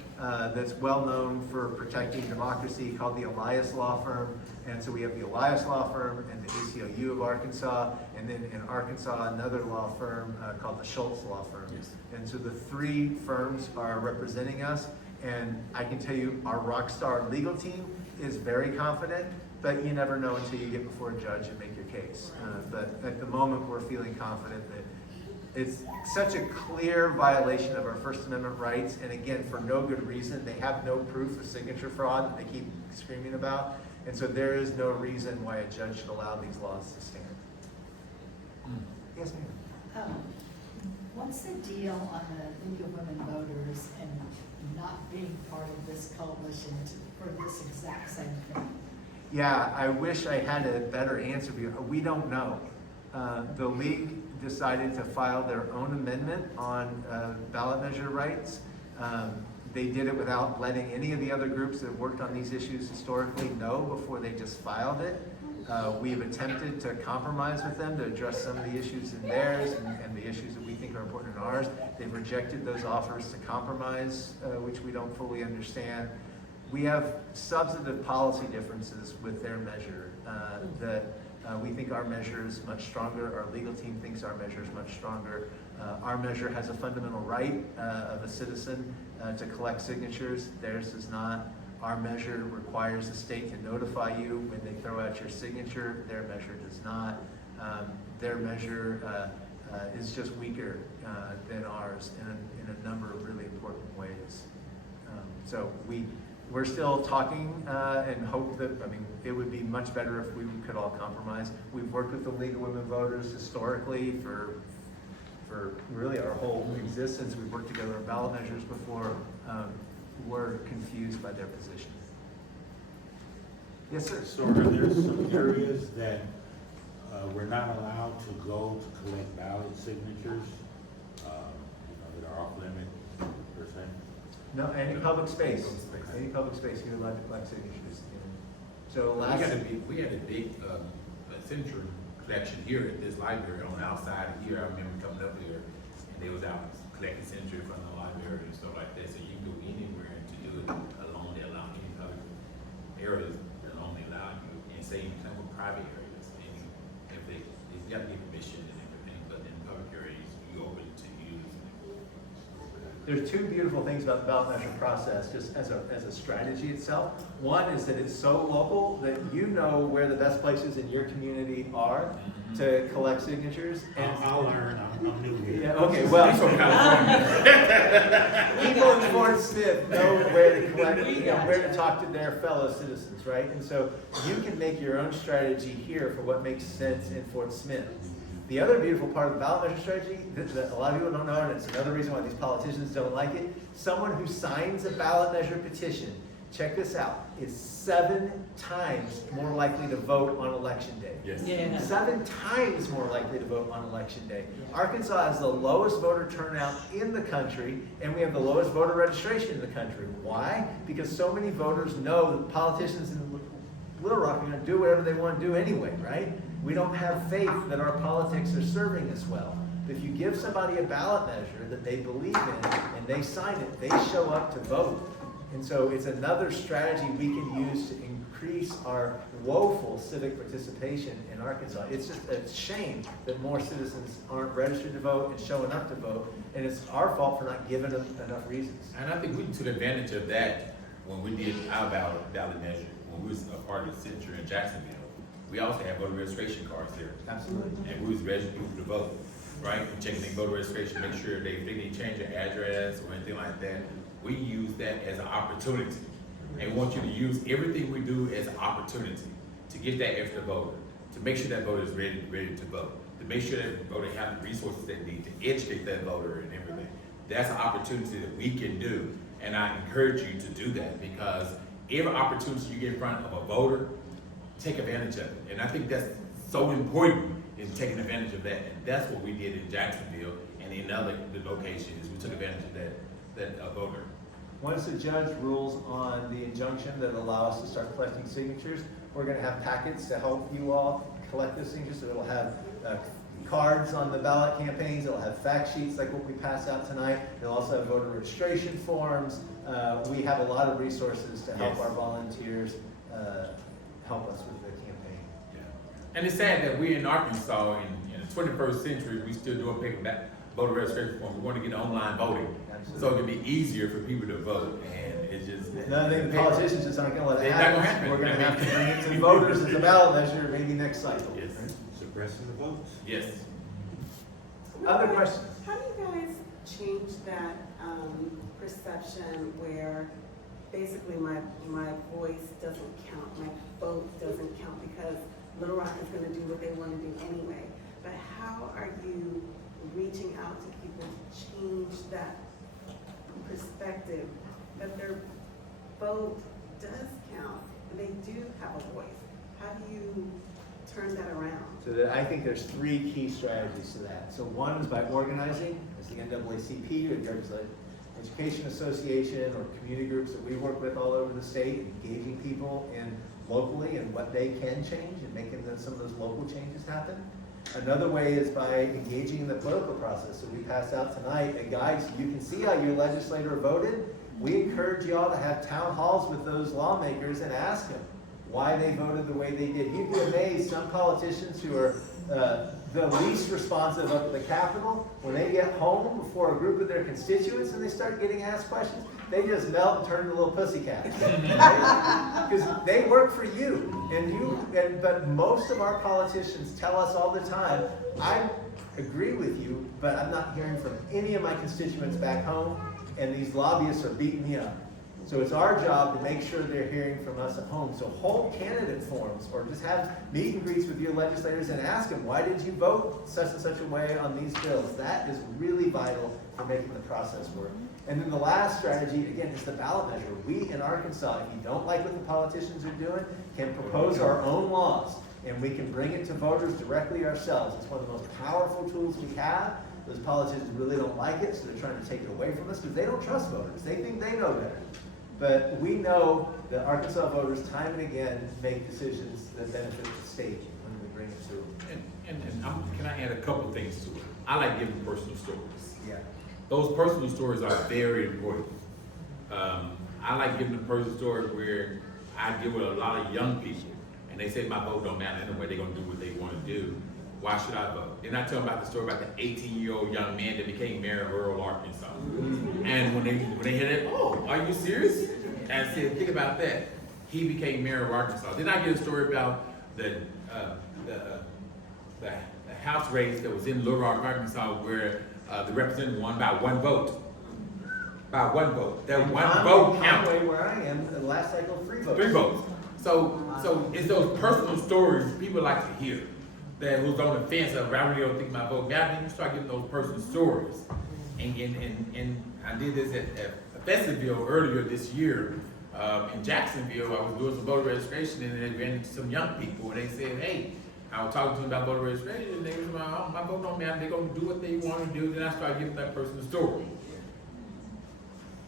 that's well known for protecting democracy called the Elias Law Firm. And so we have the Elias Law Firm and the ACLU of Arkansas, and then in Arkansas, another law firm called the Schultz Law Firm. Yes. And so the three firms are representing us, and I can tell you our rock star legal team is very confident, but you never know until you get before a judge and make your case. But at the moment, we're feeling confident that it's such a clear violation of our First Amendment rights, and again, for no good reason. They have no proof of signature fraud that they keep screaming about, and so there is no reason why a judge should allow these laws to stand. Yes, ma'am. What's the deal on the League of Women Voters and not being part of this coalition for this exact same thing? Yeah, I wish I had a better answer for you. We don't know. The league decided to file their own amendment on ballot measure rights. They did it without letting any of the other groups that worked on these issues historically know before they just filed it. We've attempted to compromise with them to address some of the issues in theirs and the issues that we think are important in ours. They've rejected those offers to compromise, which we don't fully understand. We have substantive policy differences with their measure that we think our measure is much stronger. Our legal team thinks our measure is much stronger. Our measure has a fundamental right of a citizen to collect signatures. Theirs does not. Our measure requires the state to notify you when they throw out your signature. Their measure does not. Their measure is just weaker than ours in a number of really important ways. So we're still talking and hope that, it would be much better if we could all compromise. We've worked with the League of Women Voters historically for really our whole existence. We've worked together on ballot measures before. We're confused by their position. Yes, sir. So are there some areas that we're not allowed to go to collect ballot signatures, that are off limit per se? No, any public space. Any public space you're allowed to collect signatures. So We had a big signature collection here at this library on the outside here. I remember coming up here and they was out collecting signatures from the library and stuff like that. So you can go anywhere to do it alone. They allow any other areas that only allow you, and same type of private areas. And if it's got to get permission and everything, but in public areas, you open it to use. there's two beautiful things about the ballot measure process, just as a strategy itself. One is that it's so local that you know where the best places in your community are to collect signatures. And I'll learn, I'm new here. yeah, okay, well, From California. people in Fort Smith know where to collect, where to talk to their fellow citizens, right? And so you can make your own strategy here for what makes sense in Fort Smith. The other beautiful part of the ballot measure strategy that a lot of people don't know, and it's another reason why these politicians don't like it, someone who signs a ballot measure petition, check this out, is 7 times more likely to vote on election day. Yes. Yeah. 7 times more likely to vote on election day. Arkansas has the lowest voter turnout in the country, and we have the lowest voter registration in the country. Why? Because so many voters know that politicians in Little Rock are going to do whatever they want to do anyway, right? We don't have faith that our politics are serving us well. If you give somebody a ballot measure that they believe in and they sign it, they show up to vote. And so it's another strategy we can use to increase our woeful civic participation in Arkansas. It's just a shame that more citizens aren't registered to vote and showing up to vote, and it's our fault for not giving them enough reasons. And I think we took advantage of that when we did our ballot measure, when we was a part of the signature in Jacksonville. We also had voter registration cards there. Absolutely. And we was registering people to vote, right? We checking their voter registration, make sure they need to change their address or anything like that. We use that as an opportunity. And we want you to use everything we do as an opportunity to get that extra voter, to make sure that voter is ready to vote, to make sure that voter have the resources they need to educate that voter and everything. That's an opportunity that we can do. And I encourage you to do that, because every opportunity you get in front of a voter, take advantage of it. And I think that's so important, is taking advantage of that. And that's what we did in Jacksonville and in other locations. We took advantage of that voter. Once the judge rules on the injunction that allow us to start collecting signatures, we're going to have packets to help you all collect those signatures. So it'll have cards on the ballot campaigns. It'll have fact sheets like what we pass out tonight. It'll also have voter registration forms. We have a lot of resources to help our volunteers help us with the campaign. Yeah. And it's sad that we in Arkansas in the 21st century, we still doing paper voter registration forms. We want to get online voting. Absolutely. So it can be easier for people to vote. And it's just... No, the politicians just aren't going to let it It's not gonna happen. happen. We're going to have to bring it to the voters as a ballot measure maybe next cycle. Yes. Right? Suppressing the votes. Yes. Other questions? How do you guys change that perception where basically my voice doesn't count, my vote doesn't count, because Little Rock is going to do what they want to do anyway? But how are you reaching out to people to change that perspective that their vote does count and they do have a voice? how do you turn that around? So I think there's 3 key strategies to that. So one is by organizing, as the NAACP, or the Education Association, or community groups that we work with all over the state, engaging people in locally and what they can change and making some of those local changes happen. Another way is by engaging in the political process. So we passed out tonight a guide so you can see how your legislator voted. We encourage you all to have town halls with those lawmakers and ask them why they voted the way they did. You'd be amazed, some politicians who are the least responsive up at the Capitol, when they get home before a group of their constituents and they start getting asked questions, they just melt and turn into little pussycats. Because they work for you. But most of our politicians tell us all the time, I agree with you, but I'm not hearing from any of my constituents back home, and these lobbyists are beating me up. So it's our job to make sure they're hearing from us at home. So hold candidate forums, or just have meet and greets with your legislators and ask them, why did you vote such and such a way on these bills? That is really vital for making the process work. And then the last strategy, again, is the ballot measure. We in Arkansas, if you don't like what the politicians are doing, can propose our own laws, and we can bring it to voters directly ourselves. It's one of the most powerful tools we have. Those politicians really don't like it, so they're trying to take it away from us because they don't trust voters. They think they know better. But we know that Arkansas voters time and again make decisions that benefit the state when we bring it to them. Can I add a couple things to it? I like giving personal stories. Yeah. Those personal stories are very important. I like giving a personal story where I deal with a lot of young people, and they say my vote don't matter anyway, they're gonna do what they wanna do. Why should I vote? And I tell them about the story about the 18-year-old young man that became mayor of rural Arkansas. And when they hear that, oh, are you serious? And I said, think about that. He became mayor of Arkansas. Then I get a story about the House race that was in Little Rock, Arkansas, where the representative won by 1 vote. By 1 vote. That one vote counted. Conway, where I am, the last cycle, 3 votes. 3 votes. So it's those personal stories people like to hear. That who's on the fence of, I really don't think my vote matters. Then you start getting those personal stories. And I did this at Festivale earlier this year in Jacksonville. I was doing some voter registration, and they ran into some young people, and they said, hey, I was talking to them about voter registration, and they was like, oh, my vote don't matter. They're going to do what they want to do. Then I started giving that person a story.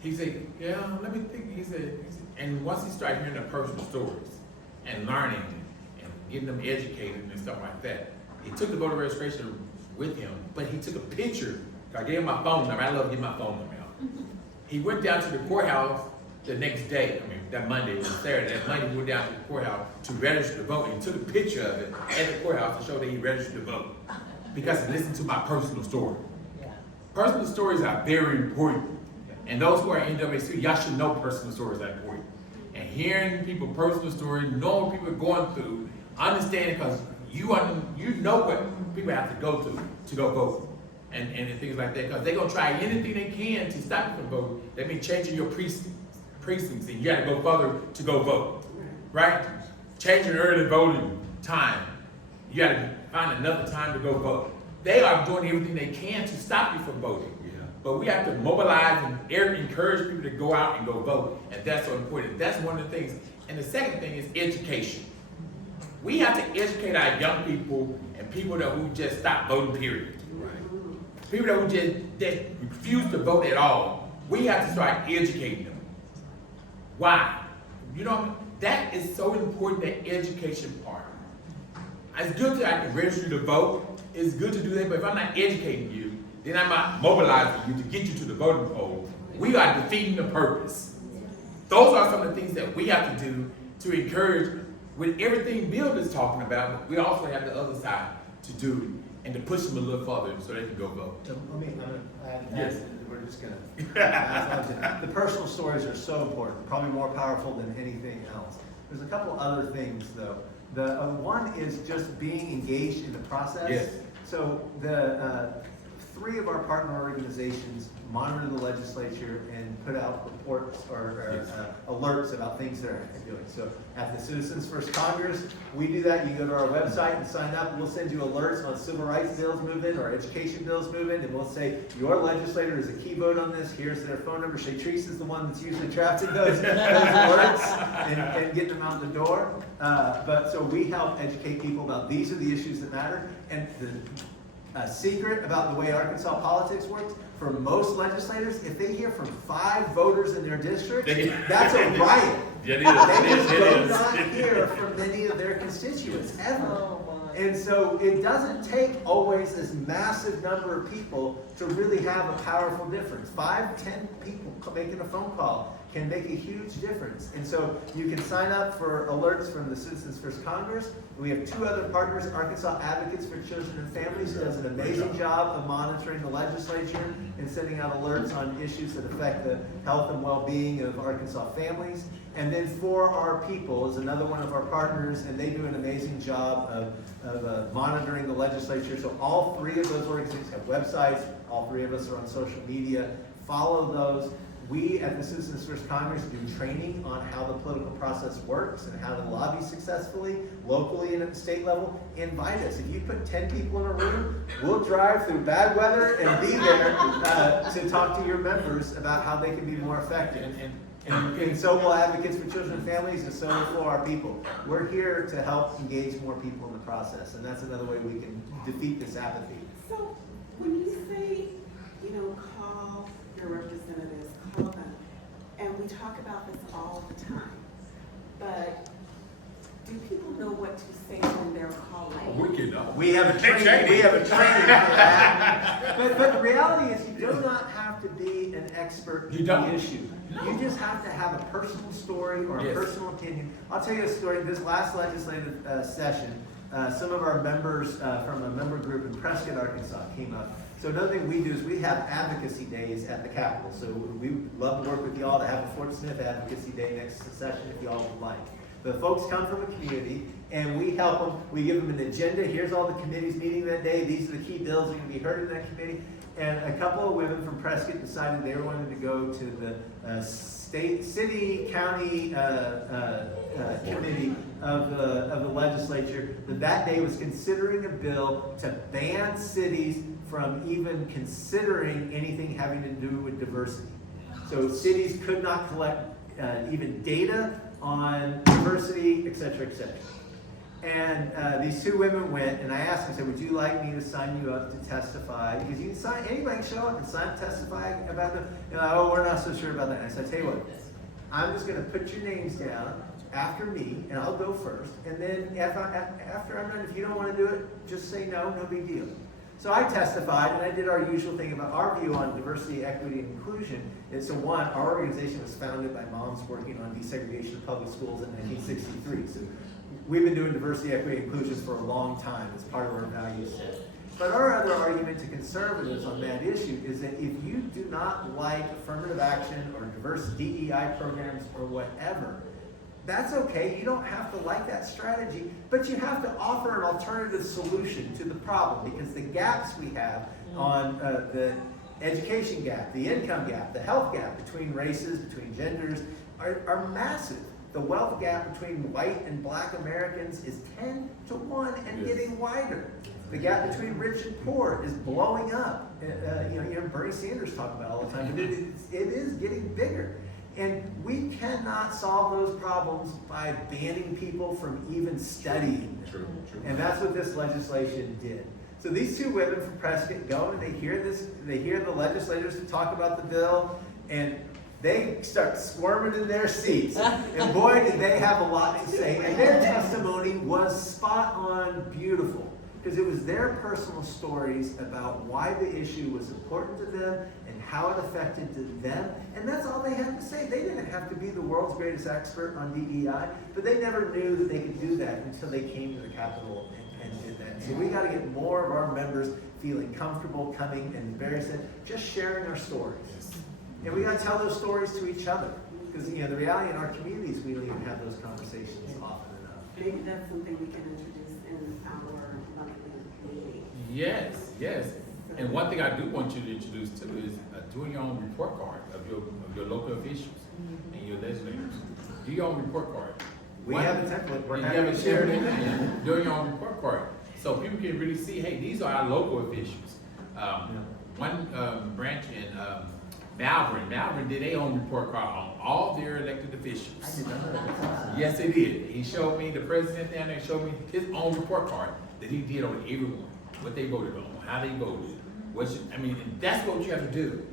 He said, yeah, let me think. He said, and once he started hearing the personal stories and learning and getting them educated and stuff like that, he took the voter registration with him, but he took a picture. I gave him my phone number. I love giving my phone number out. He went down to the courthouse the next day. I mean, that Monday was Saturday. That Monday, he went down to the courthouse to register to vote. And he took a picture of it at the courthouse to show that he registered to vote because he listened to my personal story. Personal stories are very important. And those who are in NAACP, y'all should know personal stories are important. And hearing people's personal stories, knowing what people are going through, understanding, because you know what people have to go through to go vote. And things like that, because they're going to try anything they can to stop you from voting. That means changing your precincts, and you got to go further to go vote, right? Changing early voting time. You got to find another time to go vote. They are doing everything they can to stop you from voting. But we have to mobilize and encourage people to go out and go vote, and that's so important. That's one of the things. And the second thing is education. We have to educate our young people and people who just stop voting, period. People who just refuse to vote at all. We have to start educating them. Why? You know, that is so important, that education part. It's good that I can register to vote. It's good to do that, but if I'm not educating you, then I'm not mobilizing you to get you to the voting poll. We are defeating the purpose. Those are some of the things that we have to do to encourage with everything Bill is talking about, but we also have the other side to do and to push them a little further so they can go vote. So Yes. we're just gonna. The personal stories are so important, probably more powerful than anything else. There's a couple other things though. The one is just being engaged in the process. Yes. So the 3 of our partner organizations monitor the legislature and put out reports or alerts about things that are doing. So at the Citizens First Congress, we do that. You go to our website and sign up. We'll send you alerts on civil rights bills moving or education bills moving, and we'll say, your legislator is a key vote on this. Here's their phone number. Shatrice is the one that's usually drafting those alerts and getting them out the door. But so we help educate people about these are the issues that matter. And the secret about the way Arkansas politics works, for most legislators, if they hear from 5 voters in their district, that's a riot. It is. They just It do is. not hear from many of their constituents, ever. Oh, my. And so it doesn't take always this massive number of people to really have a powerful difference. 5, 10 people making a phone call can make a huge difference. And so you can sign up for alerts from the Citizens First Congress. We have 2 other partners, Arkansas Advocates for Children and Families, who does an amazing job of monitoring the legislature and sending out alerts on issues that affect the health and well-being of Arkansas families. And then For Our People is another one of our partners, and they do an amazing job of monitoring the legislature. So all 3 of those organizations have websites. All 3 of us are on social media. Follow those. We at the Citizens First Congress do training on how the political process works and how to lobby successfully, locally and at the state level. Invite us. If you put 10 people in a room, we'll drive through bad weather and be there to talk to your members about how they can be more effective. And so will Advocates for Children and Families, and so will For Our People. We're here to help engage more people in the process, and that's another way we can defeat this apathy. So when you say, call your representatives, call them, and we talk about this all the time, but do people know what to say when they're calling? We can know. We have a training. We have a training for that. But the reality is, you do not have to be an expert You in don't. the issue. You just have to have a personal story or a Yes. personal opinion. I'll tell you a story. This last legislative session, some of our members from a member group in Prescott, Arkansas, came up. So another thing we do is we have advocacy days at the Capitol. So we love to work with y'all to have a Fort Smith Advocacy Day next session if y'all would like. The folks come from a community, and we help them. We give them an agenda. Here's all the committees meeting that day. These are the key bills that are going to be heard in that committee. And a couple of women from Prescott decided they wanted to go to the city, county committee of the legislature that day was considering a bill to ban cities from even considering anything having to do with diversity. So cities could not collect even data on diversity, et cetera, et cetera. And these 2 women went, and I asked them, I said, would you like me to sign you up to testify? Because you can sign, anybody can show up and testify about it. Oh, we're not so sure about that. And I said, tell you what, I'm just going to put your names down after me, and I'll go first. And then after I'm done, if you don't want to do it, just say no big deal. So I testified, and I did our usual thing about our view on diversity, equity, and inclusion. And so our organization was founded by moms working on desegregation of public schools in 1963. So we've been doing diversity, equity, and inclusion for a long time as part of our value set. But our other argument to conservatives on that issue is that if you do not like affirmative action or diverse DEI programs or whatever, that's okay. You don't have to like that strategy, but you have to offer an alternative solution to the problem, because the gaps we have on the education gap, the income gap, the health gap between races, between genders are massive. The wealth gap between white and black Americans is 10 to 1 and getting wider. The gap between rich and poor is blowing up. You hear Bernie Sanders talk about it all the time, but it is getting bigger. And we cannot solve those problems by banning people from even studying. True. And that's what this legislation did. So these 2 women from Prescott go and they hear the legislators talk about the bill, and they start squirming in their seats. And boy, did they have a lot to say. And their testimony was spot on beautiful, because it was their personal stories about why the issue was important to them and how it affected them. And that's all they had to say. They didn't have to be the world's greatest expert on DEI, but they never knew that they could do that until they came to the Capitol and did that. So we got to get more of our members feeling comfortable coming, and Barry said, just sharing our stories. And we got to tell those stories to each other, because the reality in our communities, we don't even have those conversations often enough. Maybe that's something we can introduce in our monthly meeting. Yes. And one thing I do want you to introduce too is doing your own report card of your local officials and your legislators. Do your own report card. We have a template. We're And happy you to haven't share shared it. it, doing your own report card. So people can really see, hey, these are our local officials. One branch in Malvern did their own report card on all their elected officials. Yes, they did. He showed me, the president down there showed me his own report card that he did on everyone, what they voted on, how they voted. And that's what you have to do.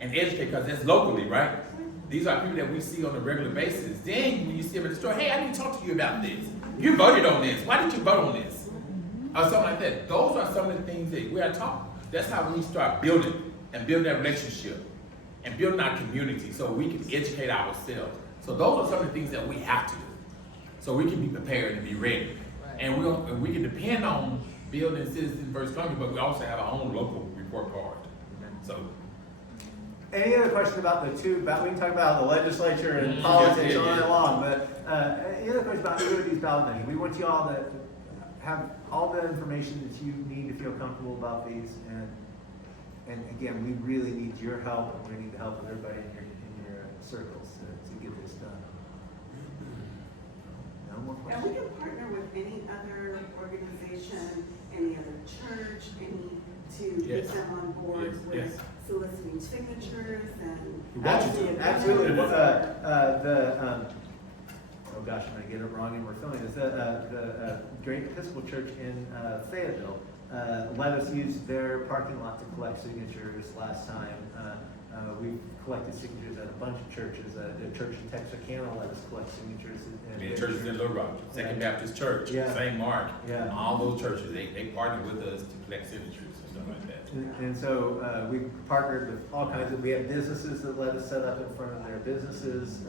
And educate, because that's locally, right? These are people that we see on a regular basis. Then when you see them at the store, hey, I need to talk to you about this. You voted on this. Why did you vote on this? Or something like that. Those are some of the things that we are talking. That's how we start building that relationship and building our community so we can educate ourselves. So those are some of the things that we have to do so we can be prepared and be ready. And we can depend on building Citizen First Congress, but we also have our own local report card. So. Any other questions about we can talk about the legislature and politics all night long, but any other questions about either of these ballot measures? We want you all to have all the information that you need to feel comfortable about these, and again, we really need your help, and we need the help of everybody in your circles to get this done. No more And questions? we can partner with any other organization, any other church, to get Yes. them on board Yes. with soliciting signatures and. Absolutely. Oh gosh, I'm gonna get it wrong and we're filming this. The Great Episcopal Church in Fayetteville let us use their parking lot to collect signatures last time. We collected signatures at a bunch of churches. The church in Texarkana let us collect signatures. And churches in Little Rock, Second Baptist Church, Yeah. St. Mark, Yeah. all those churches, they partner with us to collect signatures and stuff like that. And so we partnered with all kinds of, we have businesses that let us set up in front of their businesses,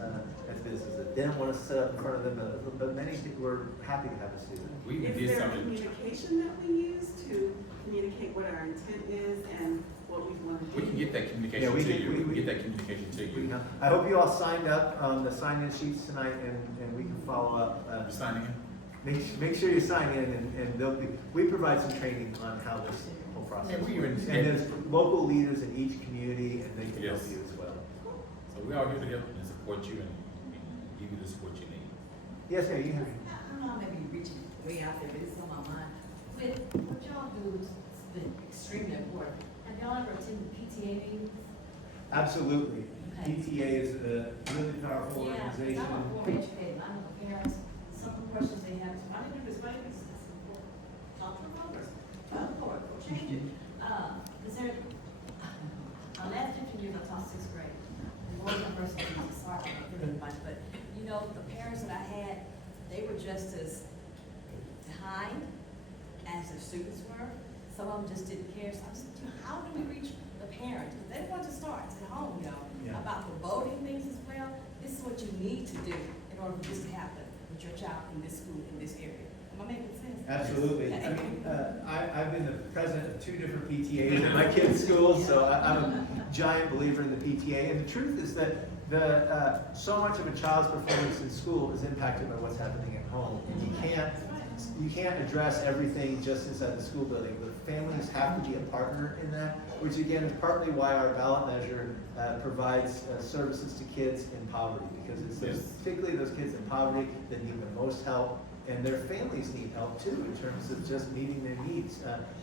and businesses that didn't want us to set up in front of them, but many people were happy to have us do that. We Is did there something. communication that we use to communicate what our intent is and what we want to do? We can get that communication Yeah, we to can- you. We can we- get that communication to you. I hope you all signed up on the sign-in sheets tonight, and we can follow up. You signing in? Make sure you sign in, and we provide some training on how this whole process Yeah, we works. even- And there's local leaders in each community, and they can help Yes. you as well. So we are here to help and support you and give you the support you need. Yes, ma'am, you have. I know I may be reaching way out there, but it's on my mind. With what y'all do has been extremely important. Have y'all ever attended PTA meetings? Absolutely. Okay. PTA is a really powerful Yeah, 'cause organization. I'm a board educator, I know the parents, some of the questions they have, I didn't do this, but it's important. Talk to the voters, tell the board, go change it. Is there, last 15 years I taught sixth grade. The board university is sorry, I didn't much, but you know, the parents that I had, they were just as behind as the students were. Some of them just didn't care, so I was thinking, how do we reach the parents? Because they want to start at home, you know, Yeah. about the voting things as well. This is what you need to do in order for this to happen with your child in this school, in this area. Am I making sense? Absolutely. Okay. I mean, I've been the president of 2 different PTAs in my kids' schools, so I'm a giant believer in the PTA. And the truth is that so much of a child's performance in school is impacted by what's happening at home. And you can't address everything just inside the school building, but families have to be a partner in that, which again is partly why our ballot measure provides services to kids in poverty, because it's particularly those kids in poverty that need the most help, and their families need help too in terms of just meeting their needs.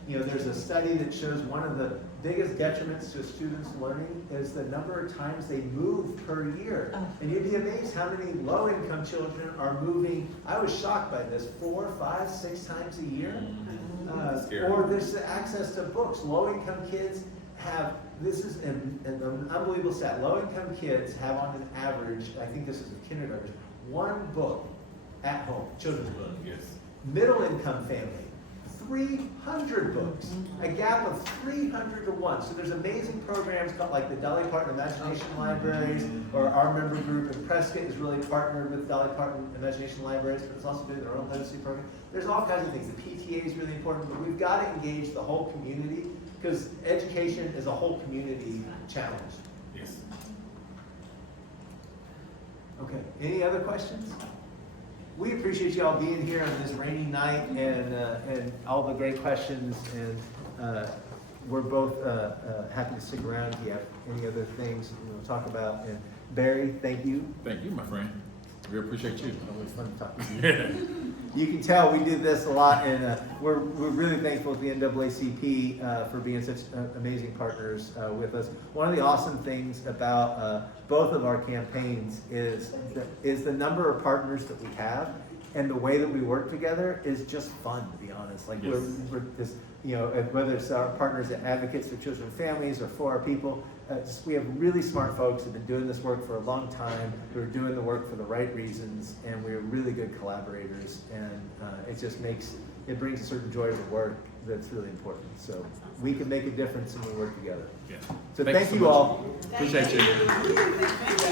There's a study that shows one of the biggest detriments to a student's learning is the number of times they move per year. And you'd be amazed how many low-income children are moving. I was shocked by this, 4, 5, 6 times a year. Scary. Or there's the access to books. Low-income kids have, this is an unbelievable stat, low-income kids have on an average, I think this is a kindergarten, 1 book at home, children's book. Yes. Middle-income family, 300 books, a gap of 300 to 1. So there's amazing programs called like the Dolly Parton Imagination Libraries, or our member group in Prescott is really partnered with Dolly Parton Imagination Libraries, but it's also doing their own literacy program. There's all kinds of things. The PTA is really important, but we've got to engage the whole community because education is a whole community challenge. Yes. Okay, any other questions? We appreciate you all being here on this rainy night and all the great questions, and we're both happy to stick around if you have any other things you want to talk about. And Barry, thank you. Thank you, my friend. We appreciate you. Always fun to talk to you. You can tell we did this a lot, and we're really thankful to the NAACP for being such amazing partners with us. One of the awesome things about both of our campaigns is the number of partners that we have, and the way that we work together is just fun, to be honest. Like Yes. we're this, you know, whether it's our partners and advocates for children and families or for our people, we have really smart folks who've been doing this work for a long time, who are doing the work for the right reasons, and we're really good collaborators, and it brings a certain joy to the work that's really important. So we can make a difference when we work together. Yeah. So Thank thank you you so much. all. Appreciate you.